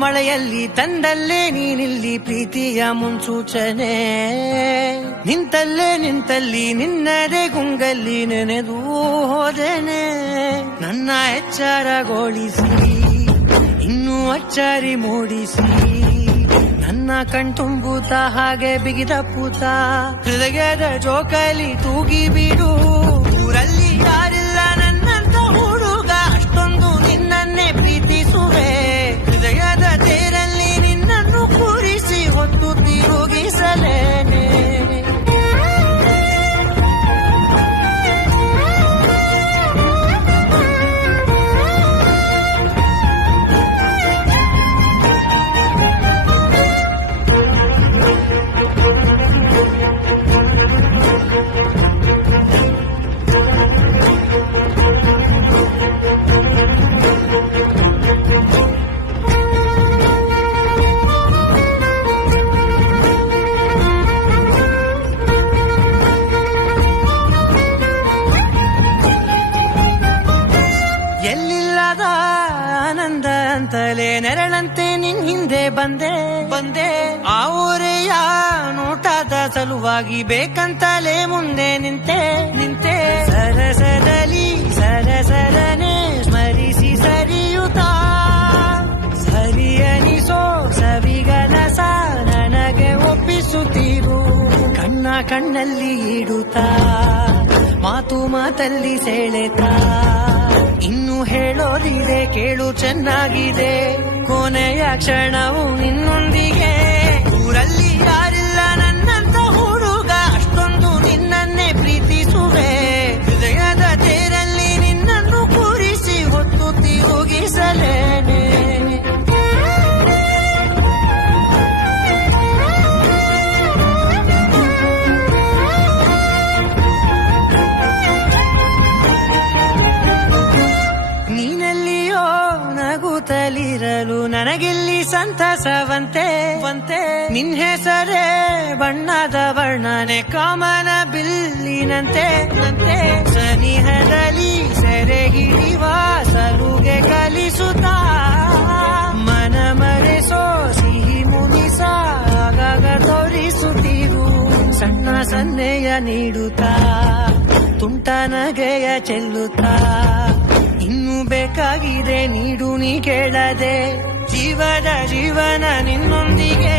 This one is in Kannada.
ಮಳೆಯಲ್ಲಿ ತಂದಲ್ಲೇ ನೀನಿಲ್ಲಿ ಪ್ರೀತಿಯ ಮುನ್ಸೂಚನೆ, ನಿಂತಲ್ಲಿ ನಿನ್ನದೇ ಗುಂಗಲ್ಲಿ ನೆನೆದು ಹೋದೆನೆ. ನನ್ನ ಎಚ್ಚರಗೊಳಿಸಿ ಇನ್ನೂ ಅಚ್ಚರಿ ಮೂಡಿಸಿ, ನನ್ನ ಕಣ್ತುಂಬುತ್ತ ಹಾಗೆ ಬಿಗಿದ ಪೂತ ಹೃದಯದ ಜೋಕಾಲಿ ತೂಗಿ ಬಿಡು. ಊರಲ್ಲಿ ಯಾರಿಲ್ಲ ನನ್ನಂತ ಹುಡುಗ, ಅಷ್ಟೊಂದು ನಿನ್ನನ್ನೇ ಪ್ರೀತಿಸುವೆ. ಹೃದಯದ ತೇರಲ್ಲಿ ನಿನ್ನನ್ನು ಕೂರಿಸಿ ಹೊತ್ತು ತಿರುಗಿಸಲೇನೆ. ಎಲ್ಲಿಲ್ಲದ ಆನಂದ ಅಂತಲೇ ನೆರಳಂತೆ ನಿನ್ ಹಿಂದೆ ಬಂದೆ. ಆ ಊರೆಯ ನೋಟದ ಸಲುವಾಗಿ ಬೇಕಂತಲೇ ಮುಂದೆ ನಿಂತೆ. ಸರಸರನೆ ಸ್ಮರಿಸಿ ಸರಿಯುತ್ತಾ, ಸರಿಯನಿಸೋ ಸವಿಗನಸ ನನಗೆ ಒಪ್ಪಿಸುತ್ತೀರು. ಕಣ್ಣಲ್ಲಿ ಇಡುತ್ತಾ, ಮಾತಲ್ಲಿ ಸೆಳೆತಾ, ಇನ್ನು ಹೇಳೋದಿದೆ ಕೇಳು ಚೆನ್ನಾಗಿದೆ. ಕೊನೆಯ ಕ್ಷಣವು ನಿನ್ನೊಂದಿಗೆ. ಊರಲ್ಲಿ ಯಾರಿಲ್ಲ ನನ್ನಂತ ಹುಡುಗ, ಅಷ್ಟೊಂದು ನಿನ್ನನ್ನೇ ಪ್ರೀತಿಸುವೆ. ಹೃದಯದ ತೇರಲ್ಲಿ ನಿನ್ನನ್ನು ಕೂರಿಸಿ ಹೊತ್ತು ತಿರುಗಿಸಲೇನೆ. ನೀನೆಲ್ಲಿಯೋ ನಗುತ್ತಲಿರಲು ನನಗಿಲ್ಲಿ ಸಂತಸವಂತೆ. ನಿನ್ ಹೆಸರೇ ಬಣ್ಣದ ವರ್ಣನೆ ಕಾಮನ ಬಿಲ್ಲಿನಂತೆ. ಸನಿಹದಲ್ಲಿ ಸೆರೆ ಹಿಡಿಯುವ ಸಲುಗೆ ಕಲಿಸುತ್ತಾ, ಮನ ಮರೆಸೋ ಸಿಹಿ ಮುನಿಸ ಆಗಾಗ ತೋರಿಸುತ್ತೀರು. ಸಣ್ಣ ಸನ್ನೆಯ ನೀಡುತ್ತಾ, ತುಂಟ ನಗೆಯ ಚೆಲ್ಲುತ್ತಾ, ಇನ್ನು ಬೇಕಾಗಿದೆ ನೀಡು ನೀ ಕೇಳದೆ. ಜೀವನ ನಿನ್ನೊಂದಿಗೆ.